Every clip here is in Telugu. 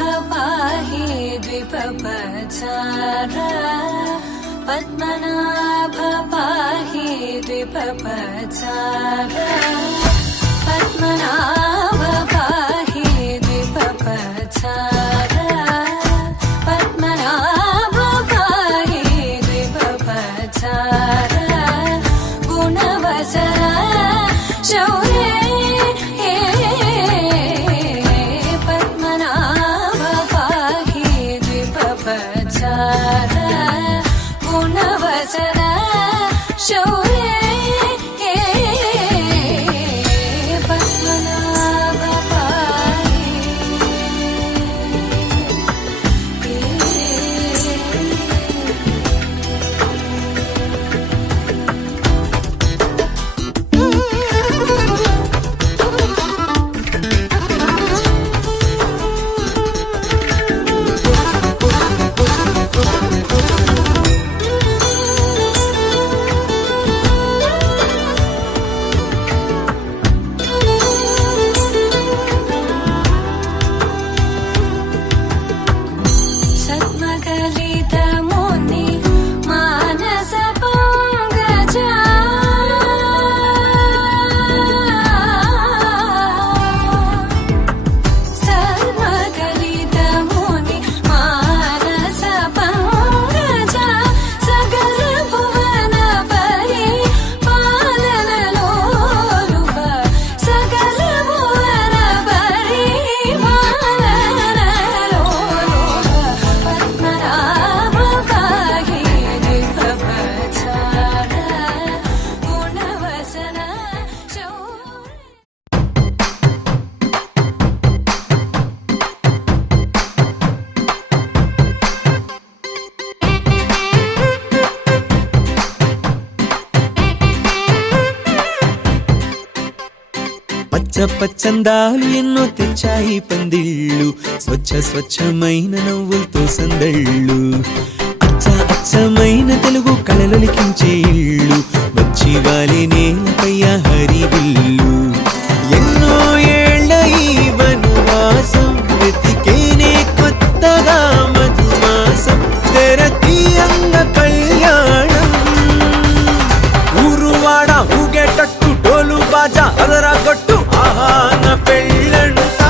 पाहि द्विपपचार पद्मनाभ पाहि द्विपपचार पद्मनाभ पाहि द्विपपचार पद्मनाभ पाहि द्विपपचार गुणवचन शौर्ये पद्मनाभ पाहि द्विपपचार गुणवचन शौर्ये पद्मनाभ पाहि सद्मकलितमुनि मानस पंकजा सद्मकलितमुनि मानस पंकजा सकल भुवन परि पालन लोलुप सकल भुवन परि पालन लोलुप पद्मनाभ पाहि द्विपपचार गुणवचन शौर्ये పచ్చ పచ్చందాలు ఎన్నో తెచ్చాయి పందిళ్ళు స్వచ్ఛ స్వచ్ఛమైన నవ్వులతో సందళ్ళు అచ్చ అచ్చమైన తెలుగు కళలొలికించే ఇళ్ళు వచ్చి వాలి నేలపై హరివిల్లు ఎన్నో ఏళ్ల ఈ వనవాసం వెతికేనే కొత్తగా మధుమాసం తెరతీయంగ కళ్యాణం ఊరువాడ ఊగేటట్టు డోలు బాజా అదరా కొట్టు ఆహా నా పెళ్ళంట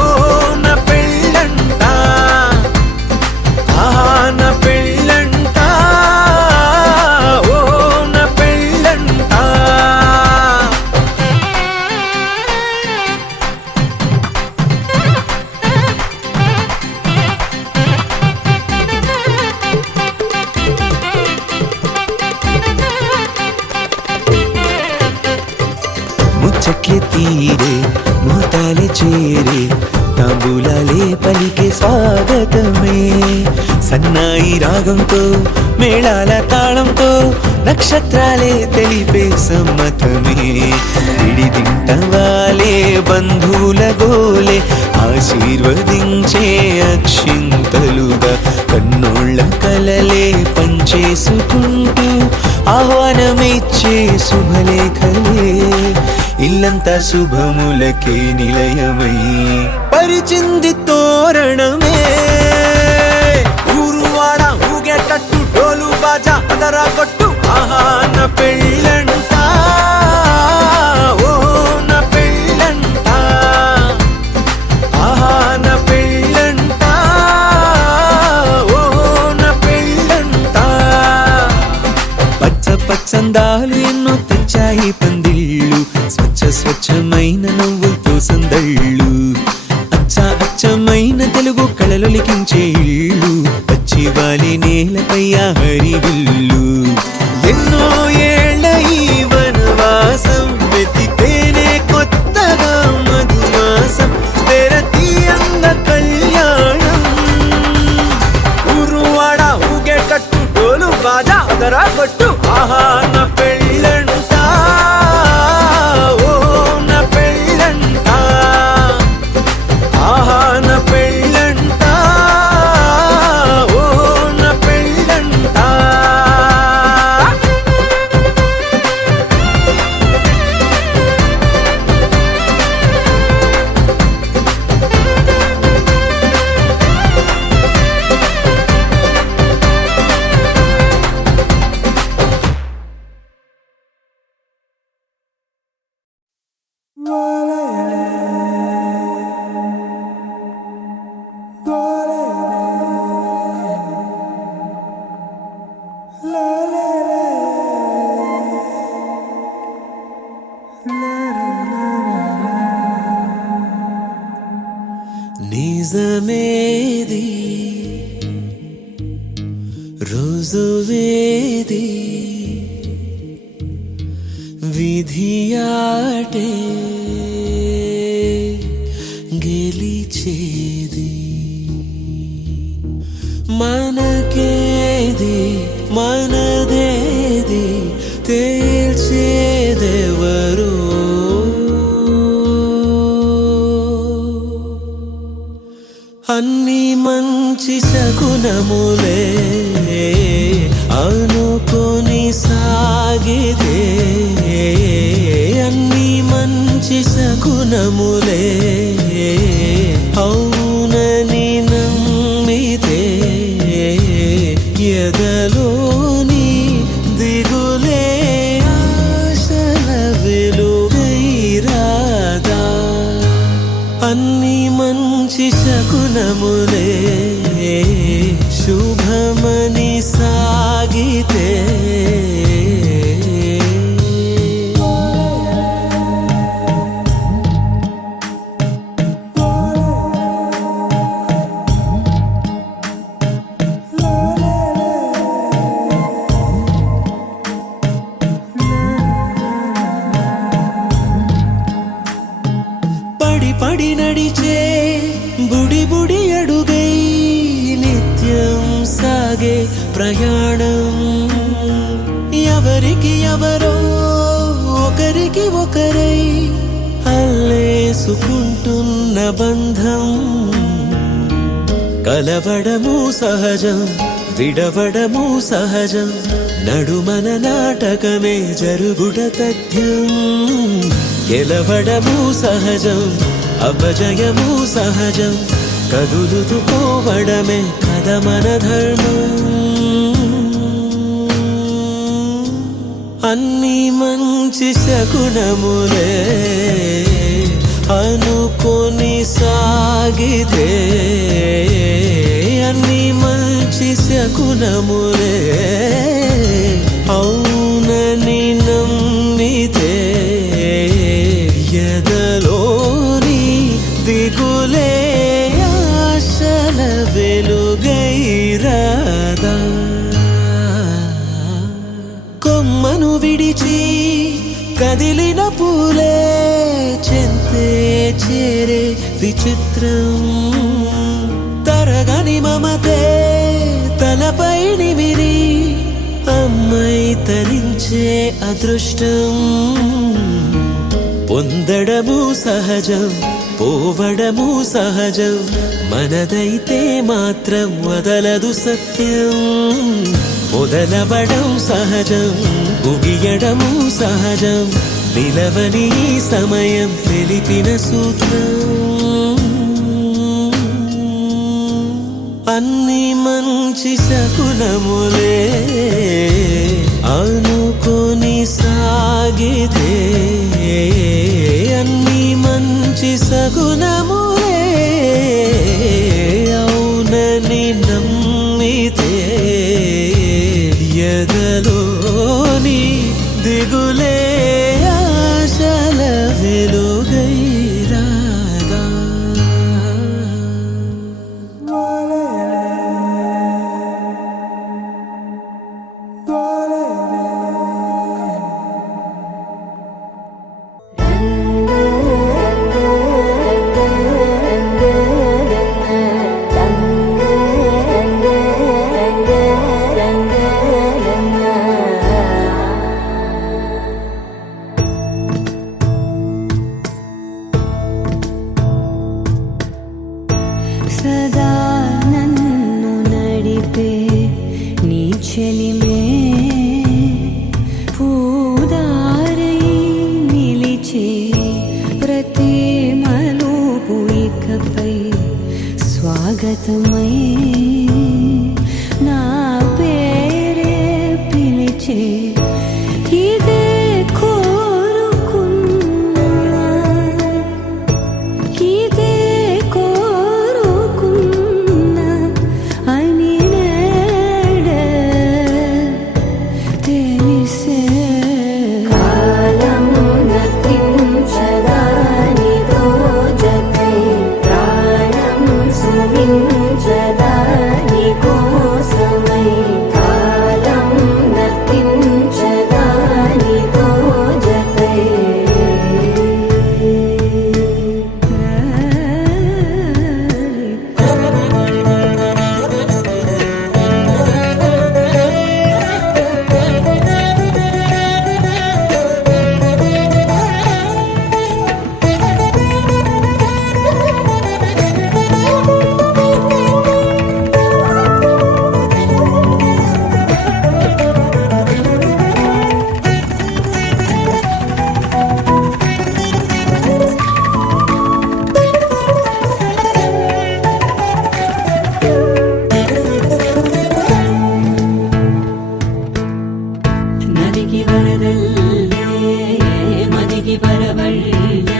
ఓ నా పెళ్ళంట ఆహా నా పెళ్ళంట ఓ నా పెళ్ళంట ముచ్చట్లే తీరే ముహూర్తాలే చేరే తాంబూలాలే పలికే స్వాగతమే సన్నాయి రాగంతో మేళాల తాళంతో నక్షత్రాలే తెలిపే సమ్మతమే విడిదింటవాలే బంధువుల గోలే ఆశీర్వదించే అక్షింతలుగా కన్నోళ్ళ కలలే పంచేసుకుంటూ ఆహ్వానమిచ్చే శుభలేఖలే ఇల్లంతా శుభములకే నిలయమై పరిచింది తోరణమే ఊరువాడ ఊగేటట్టు డోలు బాజా అదరా కొట్టు ఆహా నా పెళ్ళంట ఓ నా పెళ్ళంట ఆహా నా పెళ్ళంట ఓ నా పెళ్ళంట పచ్చ పచ్చందాలు ఎన్నో తెచ్చాయి పందిళ్ళు స్వచ్ఛ స్వచ్ఛమైన నవ్వులతో సందళ్ళు అచ్చ అచ్చమైన తెలుగు కళలొలికించే ఇళ్ళు వచ్చి వాలి నేలపై హరివిల్లు ఎన్నో ఏళ్ల ఈ వనవాసం వెతికేనే కొత్తగా మధుమాసం తెరతీయంగ కళ్యాణం ఊరువాడ ఊగేటట్టు డోలు బాజా అదరా కొట్టు ఆహా నా పెళ్ళంట ఓ నా పెళ్ళంట ఆహా నా పెళ్ళంట ఓ నా పెళ్ళంట నిజమేది రుజువేది విధియాటే గెలిచేది మనకేది మనదేది తేల్చేదెవరు అన్ని మంచి శకునములే అనుకొని సాగితే అన్ని మంచి శకునములే అవునని నమ్మితే ఎదలోని దిగులే ఆశల వెలుగైరాదా అన్ని మంచి శకునములే శుభమని సాగితే పడి పడి నడిచే బుడి బుడి అడుగై నిత్యం సాగే ప్రయాణం ఎవరికి ఎవరో ఒకరికి ఒకరై అల్లేసుకుంటున్న బంధం కలవడము సహజం విడవడము సహజం నడుమన నాటకమే జరుగుట తథ్యం గెలవడము సహజం అపజయము సహజం కదులుతూ పోవడమే కథ మన ధర్మం అన్ని మంచి శకునములే అనుకొని సాగితే అన్ని మంచి శకునములే అవునని నమ్మితే ఎదలోని దిగులే ఆశల వెలుగైరాదా కొమ్మను విడిచి కదిలిన పూలే చెంతే చేరే విచిత్రం తరగని మమతే తలపై నిమిరి అమ్మై తరించే అదృష్టం పొందడము సహజం పోవడము సహజం మనదైతే మాత్రం వదలదు సత్యం మొదలవడం సహజం ముగియడము సహజం నిలవని సమయం తెలిపిన సూత్రం అన్ని మంచి శకునములే అనుకొని సాగితే అన్ని మంచి శకునములే అవునని నమ్మితే ఎదలోని దిగులే ఆశల వెలుగైరాదా సదా నన్ను నడిపే నీ చెలిమే పూదారై నిలిచే ప్రతి మలుపు ఇకపై స్వాగతమై నా పేరే పిలిచే ఇదే కోరుకున్నా ఇదే అని నేడే తెలిసే కాలం నతించదాని దోజకై ప్రాణం మించదా నీ కోసమై కాలం నర్తించదా నీతో జతై నదికి వరదల్లే మదికి పరవళ్ళే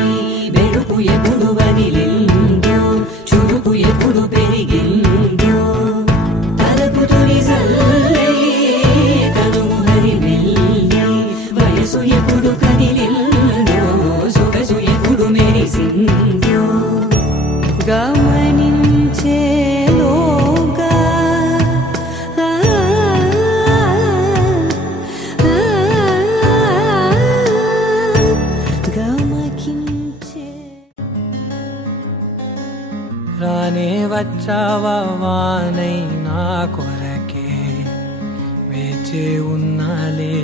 వెలుపు ఎప్పుడు వదిలిందో చురుకు ఎప్పుడు పెరిగిందో తలపు తొలి సల్లే తనువు హరివెల్లే వయసు ఎప్పుడు కదిలిందో సొగసు ఎప్పుడు మెరిసిందో గమనించేలోగా రానే వచ్చావా వానై నా కొరకే వేచే ఉన్నాలే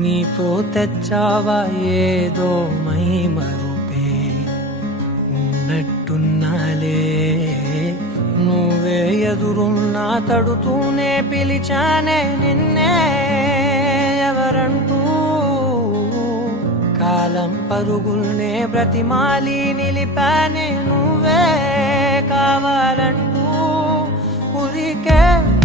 నీతో తెచ్చావా ఏదో మై మరుపే ఉన్నట్టున్నాలే నువ్వే ఎదురున్నా తడుతూనే పిలిచానే నిన్నే ఎవరంటూ కాలం పరుగుల్నే బ్రతిమాలి నిలిపానే నువ్వే కావాలంటూ ఉరికే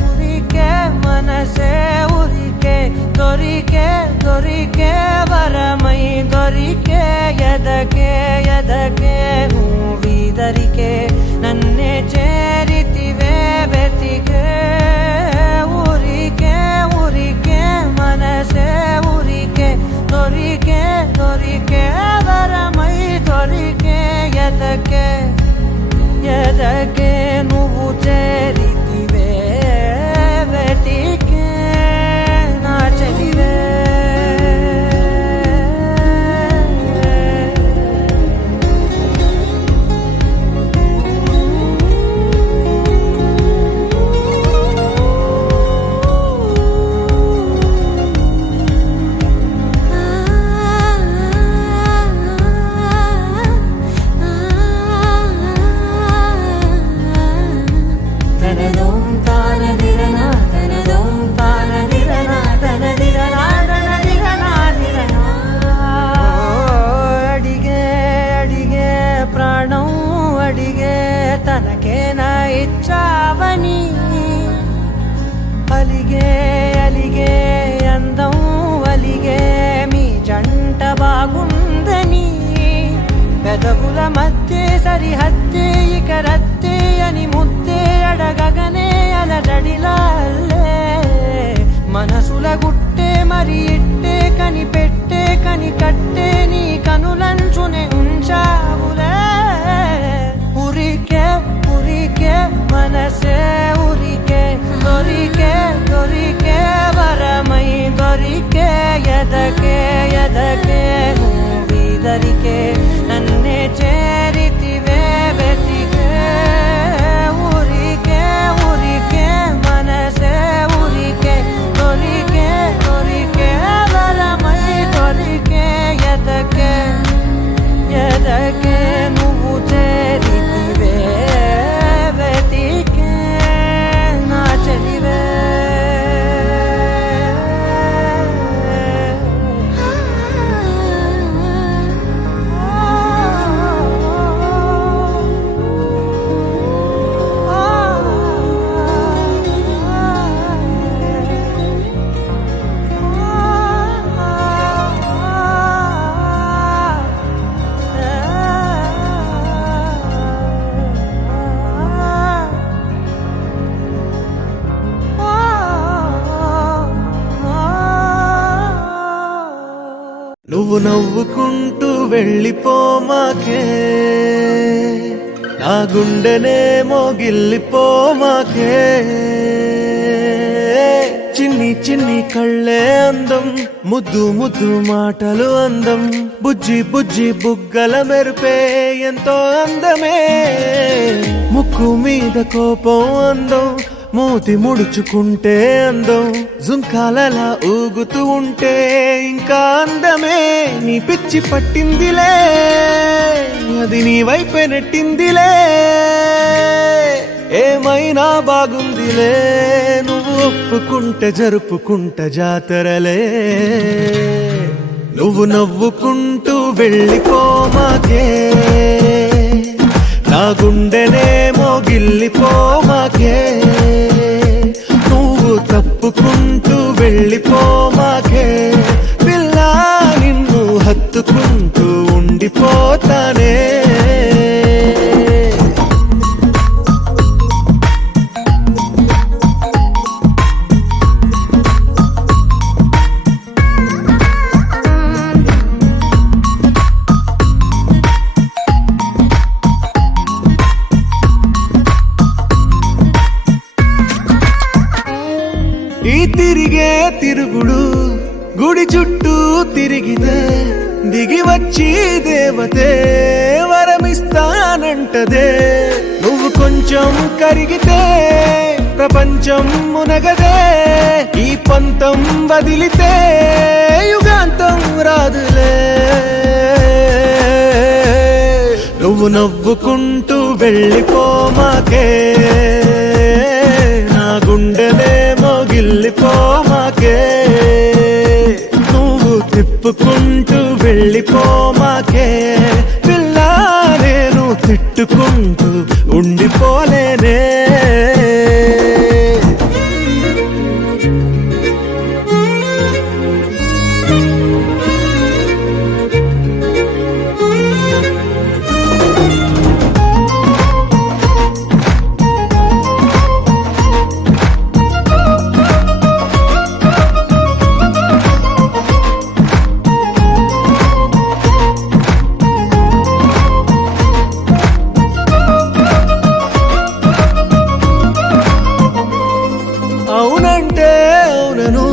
ఉరికే మనసే ఉరికే దొరికే దొరికే వరమై దొరికే ఎదకే ఎదకే నువ్వీదరికే నన్నే చేరితివే వెతికే ఉరికే ఉరికే మనసే ఉరికే దొరికే దొరికే వరమై దొరికే ఎదకే ఎదకే నువ్వు చేరితివే వెతికే నా చెలివే తనకేనా ఇచ్చావని అలిగే అలిగే అందం అలిగే మీ జంట బాగుందని పెదవుల మధ్య సరిహద్దే ఇక రద్దే అని ముద్దే అడగగనే అలజడిలాల్లే మనసుల గుట్టే మరి ఇట్టే కనిపెట్టే కని కట్టే నీ కనులంచునే ఉంచావులే ఉరికే ఉరికే మనసే ఉరికే దొరికే దొరికే వరమై దొరికే ఎదకే ఎదకే నువ్వీదరికే నన్నే చేరితివే వెతికే ఉరికే ఉరికే మనసే ఉరికే దొరికే దొరికే వరమై దొరికే ఎదకే ఎదకే నువ్వు చేరితివే వెతికే నా చెలివే నువ్వు నవ్వుకుంటూ వెళ్ళిపోమాకే నా గుండెనే మోగిల్లిపోమాకే చిన్ని చిన్ని కళ్ళే అందం ముద్దు ముద్దు మాటలు అందం బుజ్జి బుజ్జి బుగ్గల మెరుపే ఎంతో అందమే ముక్కు మీద కోపం అందం మూతి ముడుచుకుంటే అందం జుంకాలలా ఊగుతూ ఉంటే ఇంకా అందమే నీ పిచ్చి పట్టిందిలే అది నీ వైపే నెట్టిందిలే ఏమైనా బాగుందిలే నువ్వు ఒప్పుకుంటే జరుపుకుంటే జాతరలే నువ్వు నవ్వుకుంటూ వెళ్ళిపోమాకే నా గుండెనే మోగిల్లిపోమాకే నువ్వు తప్పుకుంటూ వెళ్ళిపోమాకే పిల్ల నిన్ను హత్తుకుంటూ ఉండిపోతానే ఈ తిరిగే తిరుగుడు గుడి చుట్టూ తిరిగితే దిగి వచ్చి దేవతే వరమిస్తానంటదే నువ్వు కొంచెం కరిగితే ప్రపంచం మునగదే ఈ పంతం వదిలితే యుగాంతం రాదులే నువ్వు నవ్వుకుంటూ వెళ్ళిపోమాకే నా గుండెనే మోగిల్లిపోమాకే నువ్వు తిప్పుకుంటూ వెళ్ళిపోమాకే పిల్ల నేను తిట్టుకుంటూ ఉండిపోలేనే అవునంటే అవునను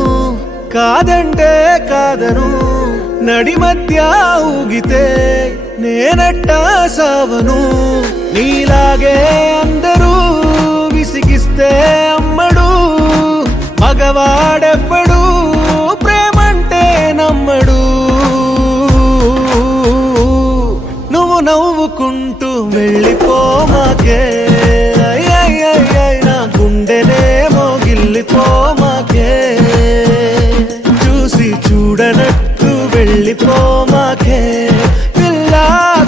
కాదంటే కాదను నడి మధ్య ఊగితే నేనట్టా సావను నీలాగే అందరూ విసిగిస్తే అమ్మడు మగవాడెవ్వడు ప్రేమంటే నమ్మడు నువ్వు నవ్వుకుంటూ వెళ్ళిపోమాకే నా గుండెనే మోగిల్లిపోమాకే చూసి చూడనట్టు వెళ్ళిపోమాకే పిల్ల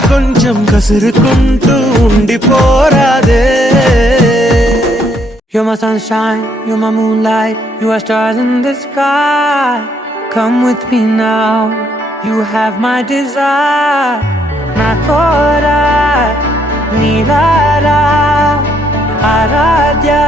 కొంచెం కసురుకుంటూ ఉండిపోరాదే You're my sunshine, you're my moonlight, you are stars in the sky. Come with me now, you have my desire. Na tora, nilara, aradya.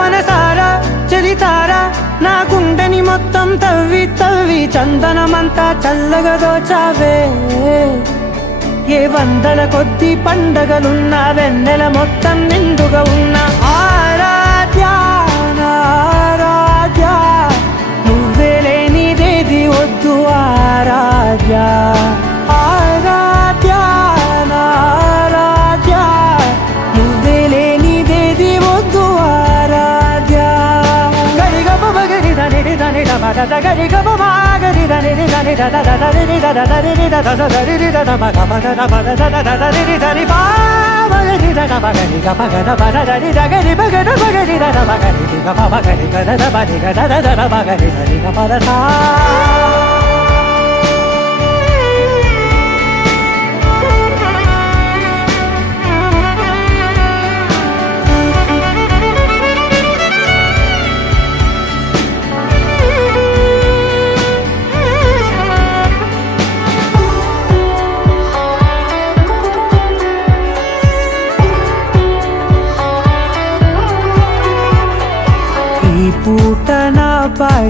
మనసారా చలితారా నా గుండెని మొత్తం తవ్వి తవ్వి చందనమంతా చల్లగా దోచావే ఏ వందల కొద్ది పండగలున్నా వెన్నెల మొత్తం నిండుగా ఉన్న ఆరాధ్య నా ఆరాధ్య నువ్వే లేనిదేది వద్దు ఆరాధ్య ఆరాధ్య నా ఆరాధ్య నువ్వే లేనిదేది వద్దు ఆరాధ్య గరిగ బగరి దని దని డబగ గరిగ బగరి దని దని దద దరి దద దరి దద దరి దద బగ బగ దద దరి దరి బా బగరి దద బగరి గ బగ దద దరి దగరి బగ బగరి దద బగరి గ బగరి గ దద బగరి గ దద దద బగరి దరి గ పద సా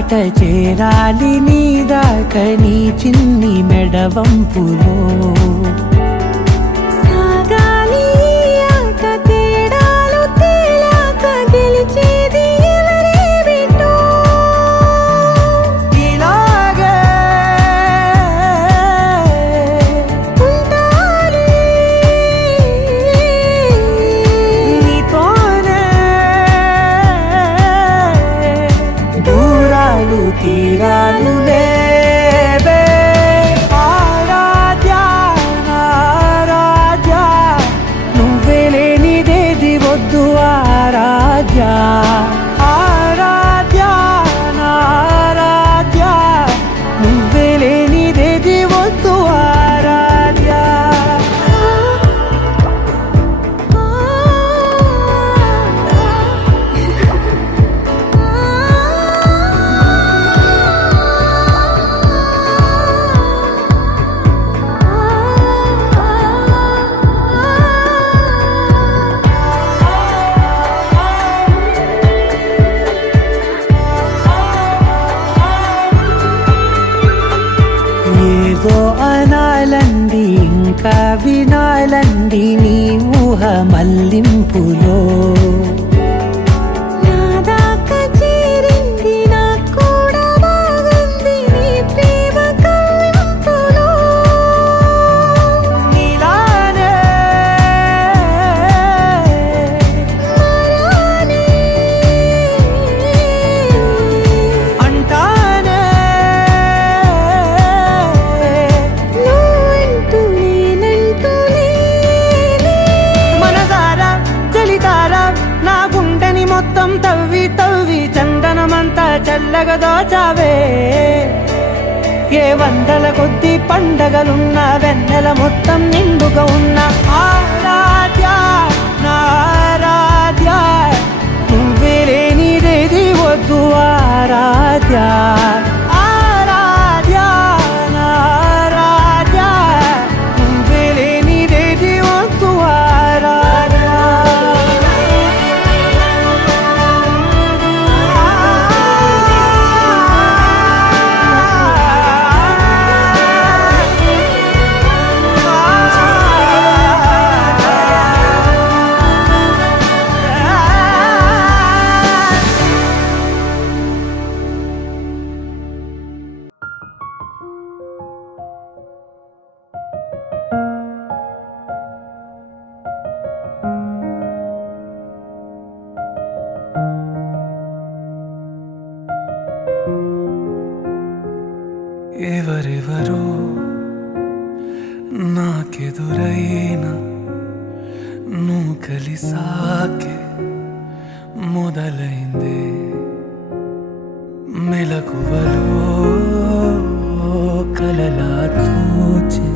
బాట చేరాలి నీ దాకా నీ చిన్ని మెడవంపులో సాగాలి ఆట తేడాలు తేలాక గెలిచేది ఎవరే బిడ్డో ఇలాగే ఉంటాలి నీతోనే దూరాలు తీరాలు లేవే ఆరాధ్య ఆరాధ్య నువ్వే లేనిదేది వద్దు ఆరాధ్య ఆరాధ్య ఆరాధ్య నువ్వే లేనిదేది వద్దు ఆరాధ్య ఏదో అనాలంది ఇంకా వినాలంది నీ ఊహ మల్లింపులో నా దాకా చేరింది నాకు కూడా బాగుంది నీ ప్రేమ కవ్వింపులో నీలానే మరానే అంటానే నువ్వంటూ నేనంటూ లేనే మనసారా చలితారా నా గుండెని మొత్తం తవ్వి తవ్వి చందనమంతా చల్లగా దోచావే ఏ వందల కొద్ది పండగలున్న వెన్నెల మొత్తం నిండుగా ఉన్న ఆరాధ్య నా ఆరాధ్య నువ్వే లేనిదేది వద్దు ఆరాధ్య ఆరాధ్య నా ఆరాధ్య నువ్వే లేనిదేది వద్దు ఆరాధ్య ఎవరెవరో నాకెదురైనా నువ్వు కలిసాకే మొదలైందే మెలకువలో కలలా తోచే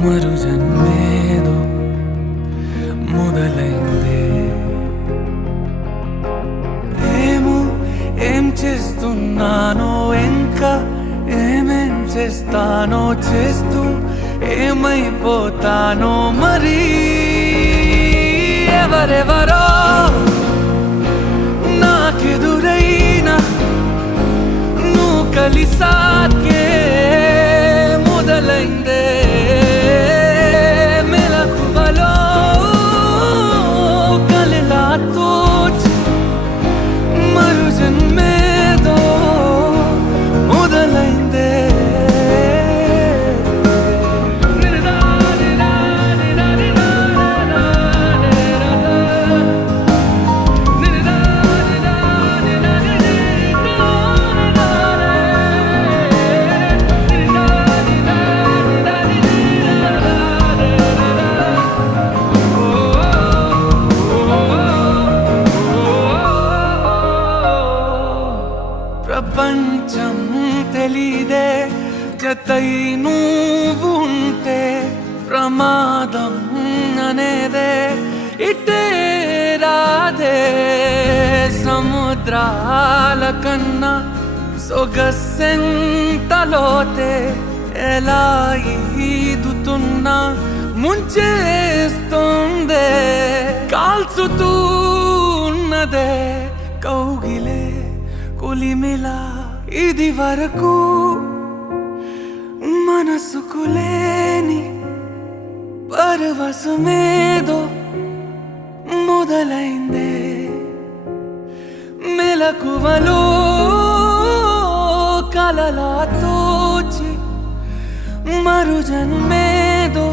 మరు జన్మేదో మొదలైందే ఏం చేస్తున్నానో ఇంకా ఏమేం చేస్తానో చేస్తూ ఏమైపోతానో మరి ఎవరెవరో నాకెదురైనా నువ్వు కలిసాకే మొదలైందే మెలకువలో కలలా తోచి మరు జన్మేదో మొదలైందే ప్రపంచం తెలీదే జతై నువ్వు ఉంటే ప్రమాదం అనేదే ఇటే రాదే సముద్రాల కన్నా సొగసెంతలోతే ఎలా ఈదుతున్నా ముంచేస్తుందే కాల్చుతూ ఉన్నదే కౌగిలే ఉలిమిలా ఇది వరకు మనసుకు లేని పరవశమేదో మొదలైందే మెలకువలో కలలా తోచి మరు జన్మేదో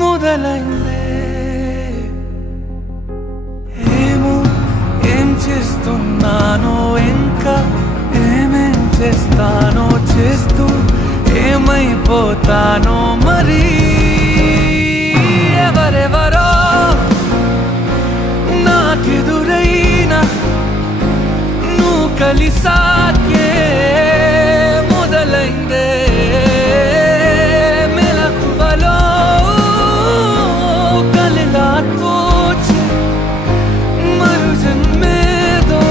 మొదలైందే ఏమో ఏం చేస్తున్నానో ఇంకా ఏమేం చేస్తానో చేస్తూ ఏమైపోతానో మరి ఎవరెవరో నాకెదురైనా నువ్వు కలిసాకే మొదలైందే మెలకువలో కలలా తోచి మరు జన్మేదో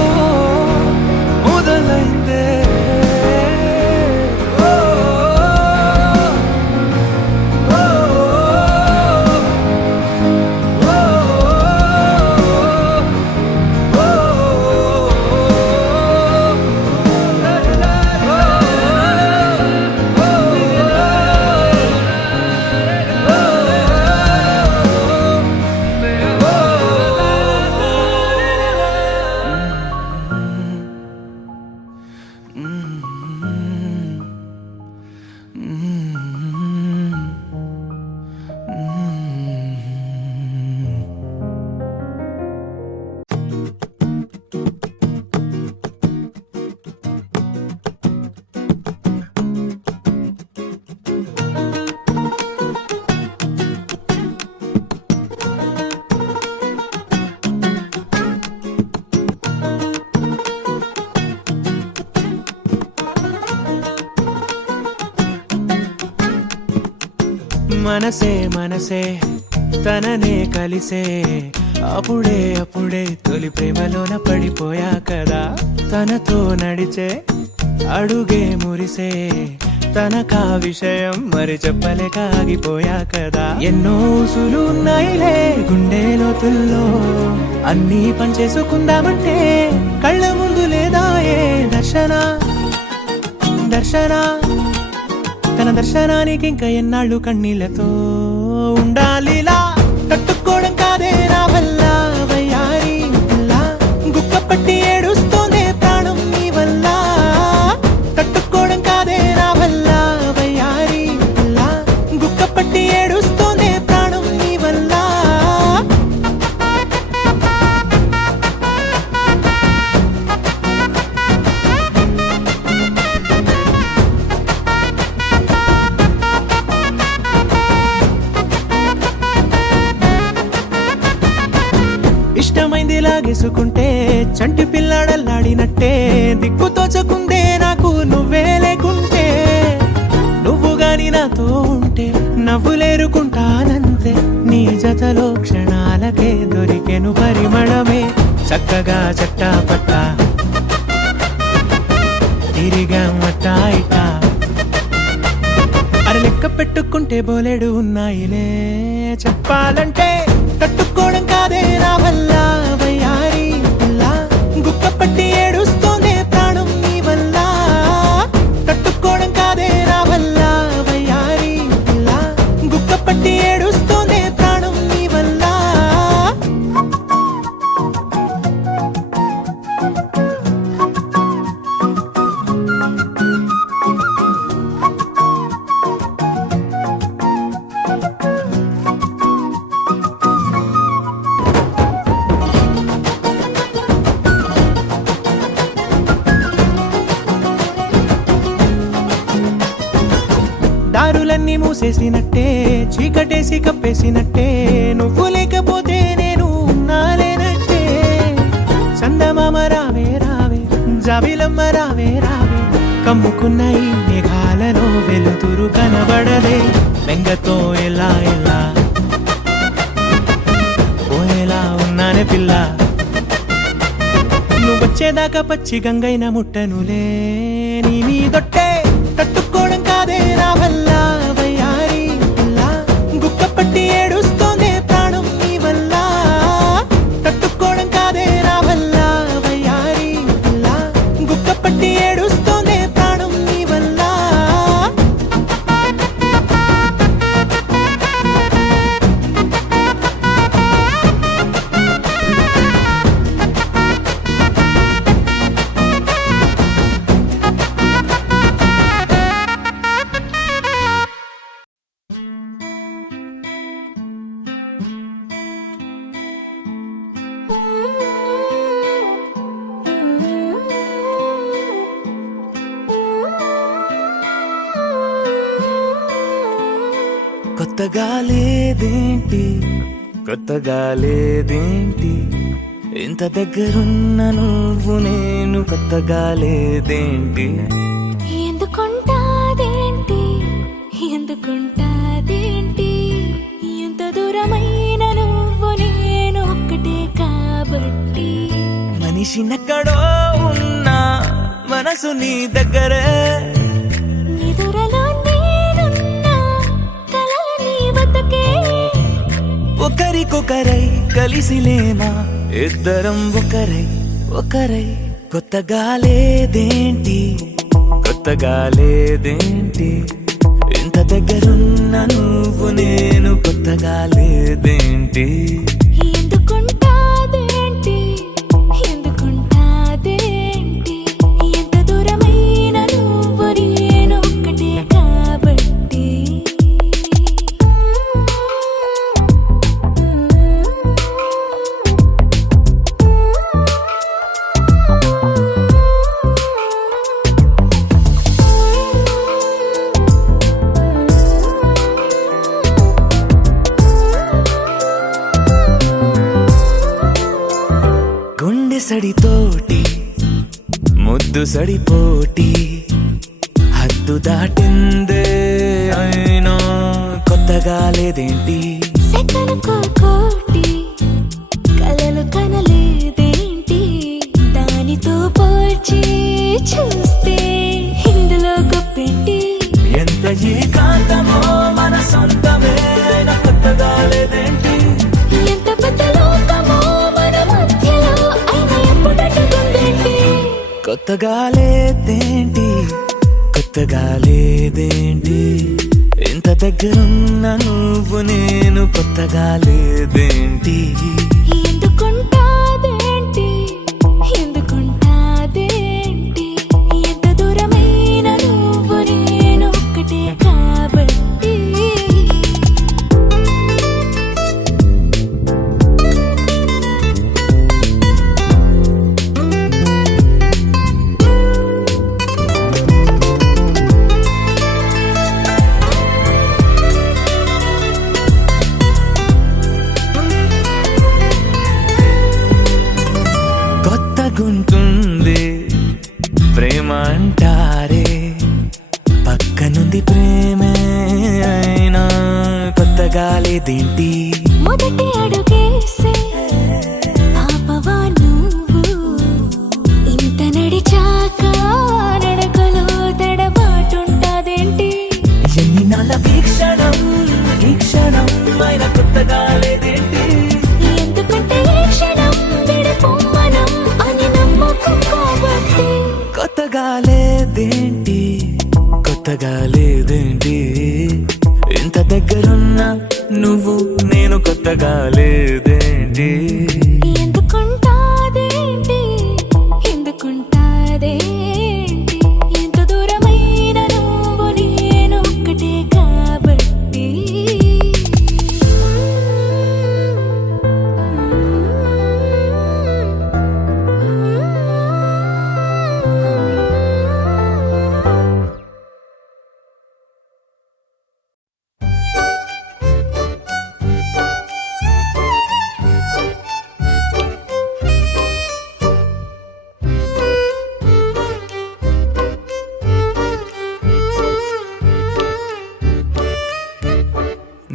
మొదలైందే మనసే మనసే తననే కలిసే అప్పుడే అప్పుడే తొలి ప్రేమలోన పడిపోయా కదా తనతో నడిచే అడుగే మురిసే తనకా విషయం మరి చెప్పలేక ఆగిపోయా కదా ఎన్నో ఊసులు ఉన్నాయిలే గుండె లోతుల్లో అన్నీ పనిచేసుకుందామంటే కళ్ళ ముందు లేదా ఏ దర్శన తన దర్శనానికి ఇంకా ఎన్నాళ్ళు కన్నీళ్లతో ఉండాలిలా తట్టుకోవడం కాదే నా వల్ల వయ్యారి పిల్ల గుక్క పట్టి ఏడుస్తోందే ప్రాణం నీ వల్ల తట్టుకోవడం కాదే నా వల్ల వయ్యారి పిల్ల గుక్క పట్టి ఏడుస్తోందే ప్రాణం నీ వల్ల ఇష్టమైంది లాగేసుకుంటే చంటి పిల్లాడల్లాడినట్టే దిక్కు తోచకుందే నాకు నువ్వే లేకుంటే నువ్వు గాని నాతో ఉంటే నవ్వులేరుకుంటానంతే నీ జతలో క్షణాలకే దొరికెను పరిమళమే చక్కగా చట్టా పట్టా తిరిగా మట్టా ఇటా అరే లెక్క పెట్టుకుంటే బోలెడు ఉన్నాయిలే చెప్పాలంటే తట్టుకోవడం కాదే నా వల్ల వయ్యారి పిల్ల గుక్క పట్టి ఏడుస్తోందే ప్రాణం నీ వల్ల తట్టుకోవడం కాదే నా వల్ల వయ్యారి పిల్ల గుక్క పట్టి ఏడుస్తోందే ప్రాణం నీ వల్ల దారులన్నీ మూసేసినట్టే చీకటేసి కప్పేసినట్టే నువ్వు లేకపోతే నేను ఉన్నాలేనట్టే చందమామ రావే రావే జాబిలమ్మ రావే రావే కమ్ముకున్న ఈ మేఘాలలో వెలుతురు కనబడదే బెంగతో ఎలా ఎలా పోయేలా ఉన్నానే పిల్ల నువ్వు వచ్చేదాకా పచ్చి గంగైన ముట్టనులే నీ మీదొట్టే తట్టుకోవడం కాదే నా వల్ల వయ్యారి పిల్ల గుక్క పట్టి ఏడుస్తోందే ప్రాణం నీ వల్ల తట్టుకోవడం కాదే నా వల్ల వయ్యారి పిల్ల కొత్తగా లేదేంటి కొత్తగా లేదేంటి ఇంత దగ్గరున్న నువ్వు నేను కొత్తగా లేదేంటి ఎందుకుంటాదేంటి ఎందుకుంటాదేంటి ఎంత దూరమైన నువ్వు నేను ఒక్కటే కాబట్టి మనిషినెక్కడో ఉన్నా మనసు నీ దగ్గరే నిదురలో నేనున్నా కలలు నీ బతుకే ఒకరికొకరై కలిసిలేమా ఇద్దరం ఒకరై ఒకరై కొత్తగా లేదేంటి కొత్తగా లేదేంటి ఇంత దగ్గరున్న నువ్వు నేను కొత్తగా లేదేంటి ఎందుకుంటాదేంటి ఎందుకుంటాదేంటి ఎంత దూరమైన నువ్వు నేను ఒక్కటే కాబట్టి గుండె సడితోటి ముద్దు సడిపోటి హద్దు దాటిందే అయినా కొత్తగా లేదేంటి సెకను కోటి కలలు కనలేదేంటి దానితో పోల్చి చూస్తే ఇందులో గొప్పేంటి ఎంత ఏకాంతమో మన సొంతమే అయినా కొత్తగా లేదేంటి ఎంత పెద్ద లోకమో మన మధ్యలో అయినా ఎప్పుడట్టుకుందేంటి కొత్తగా లేదేంటి కొత్తగా లేదేంటి ఇంత దగ్గరున్న నువ్వు నేను కొత్తగా లేదేంటి ఎందుకుంటాదేంటి ఎందుకుంటాదేంటి ఎంత దూరమైన నువ్వు నేను ఒక్కటే కాబట్టి కొత్తగుంటుంది ప్రేమ అంటారే పక్కనుంది ప్రేమే అయినా కొత్తగా లేదేంటి మొదటి అడుగేసే పాపవా నువ్వు ఇంత నడిచాక నడకలో తడబాటుంటాదేంటి ఎన్ని నాళ్ళ వీక్షణం ఈ క్షణం అయినా కొత్తగా లేదేంటి ఎందుకంటే ఈ క్షణం విడిపోమనం అని నమ్మకం కాబట్టి కొత్తగా లేదేంటి కొత్తగా లేదేంటి ఇంత దగ్గరున్నా నువ్వు నేను కొత్తగా లేదేంటి ఎందుకుంటాదేంటి ఎందుకుంటాదేంటి ఎంత దూరమైన నువ్వు నేను ఒక్కటే కాబట్టి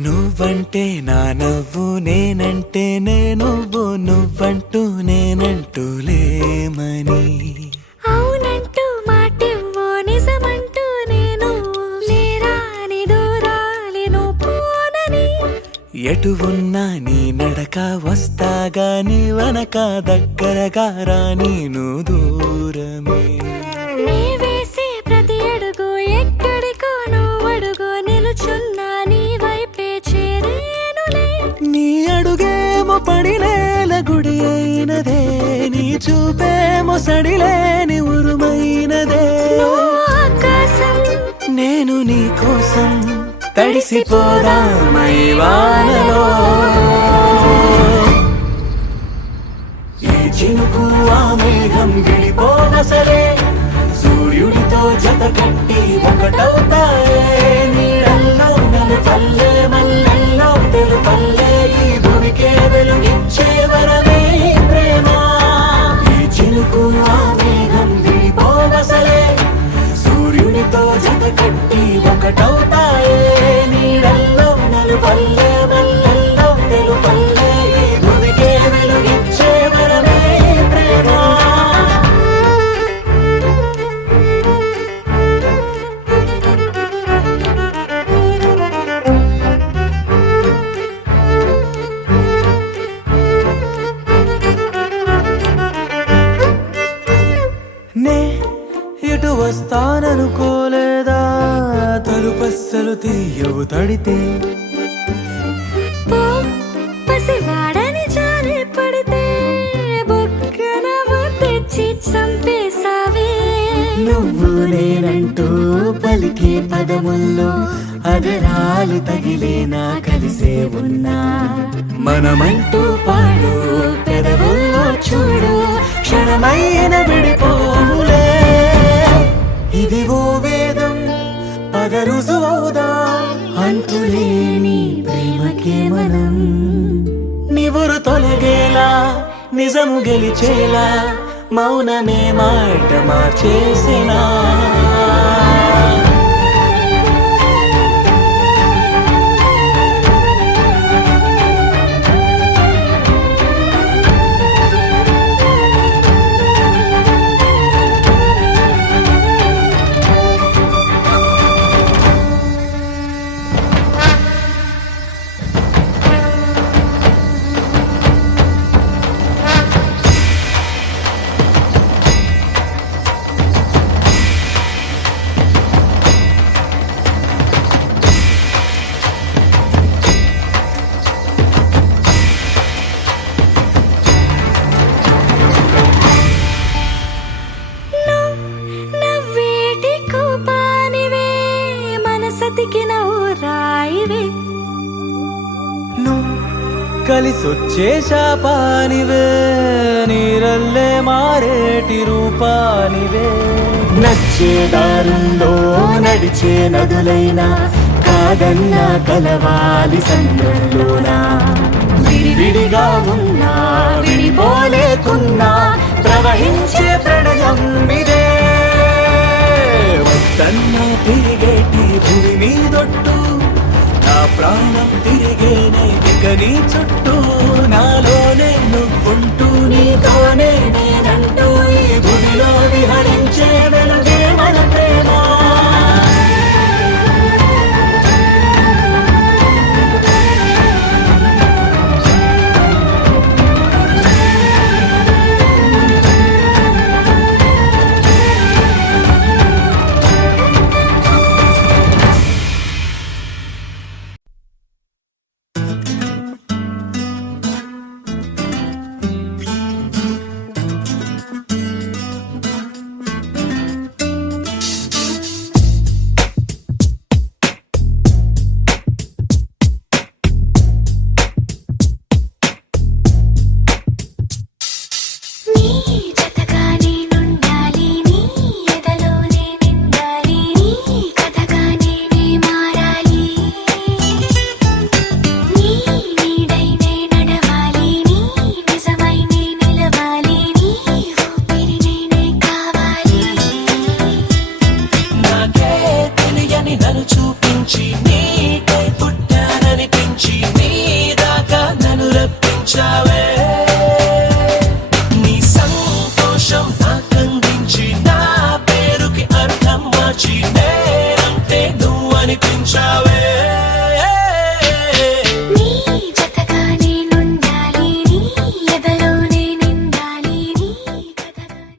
నువ్వంటే నా నవ్వు నేనంటే నువ్వు నువ్వంటూ నేనంటూ లేమని అవునంటూ మాటివ్వు నిజమంటూ నేను లేరాని దూరాలను పోనని ఎటు ఉన్నా నీ నడక వస్తాగా నీ వనక దగ్గరగా రాని నువ్వు దూరమే నీ వేసే ప్రతి అడుగు ఎక్కడికో నువ్వు అడుగు నిలుచున్నా నీ వైపే చేరేనులే నీ అడుగేమో పడినేల గుడి అయినదే నీ చూపేమో సడిలేని ఉరుమైనదే నువ్వు ఆకాశం నేను నీ కోసం తడిసిపోదామై వానలో ఈ చినుకు ఆ మేఘం విడిపోన సరే సూర్యుడితో జత కట్టి ఒకటవుతాయే నీడల్లో నలు పల్లె పల్లె మల్లెల్లో తెలుపల్లె ఈ భూమికే వెలుగిచ్చే వరమే ఈ ప్రేమ. నే ఇటు వస్తాననుకోలేదా తలుపస్సలు తీయవు తడితే పో పసివాడని జాలి పడితే బొక్కన తెచ్చి చంపేశావే. నువ్వు నేనంటూ పలికే పదముల్లో అదరాలు తగిలేనా కలిసే ఉన్నా మనమంటూ పాడు పెదవుల్లో చూడు క్షణమైన విడిపోవులే. ఇది ఓ వేదం పగ రుజువవుదా అంతులేని ప్రేమకే మనం నివురు తొలగేలా నిజము గెలిచేలా మౌనమే మాట మార్చేసినా. నవ్వేటి కోపానివే మనసతికిన ఊరాయివే. నువ్వు కలిసొచ్చే శాపానివే నీరల్లే మారేటి రూపానివే. నచ్చే దారుల్లో నడిచే నదులైనా కాదన్నా కలవాలి సంద్రంలోనా. విడివిడిగా ఉన్నా విడిపోలేకున్నా ప్రవహించే ప్రణయం ఇదే. వద్దన్నా తిరిగేటి భూమి మీదొట్టు నా ప్రాణం తిరిగేనే ఇక నీ చుట్టూ నాలోనే నువ్వుంటూ నీతోనే నేనంటూ ఈ భూమిలో విహరించే వెలుగే మన ప్రేమ. నీ జతగా నేనుండాలి, నీ ఎదలోనే నిండాలి, నీ కథగా నేనే మారాలి. నీ నీడైనే నడవాలి, నీ నిజమై నే నిలవాలి, నీ ఊపిరి నేనే కావాలి. నాకే తెలియని నన్ను చూపించి నీకై పుట్టాననిపించి నీ దాకా నన్ను రప్పించావే. నీ సంతోషం నాకందించి నా పేరుకి అర్థం మార్చి నేనంటే నువ్వు అనిపించావే.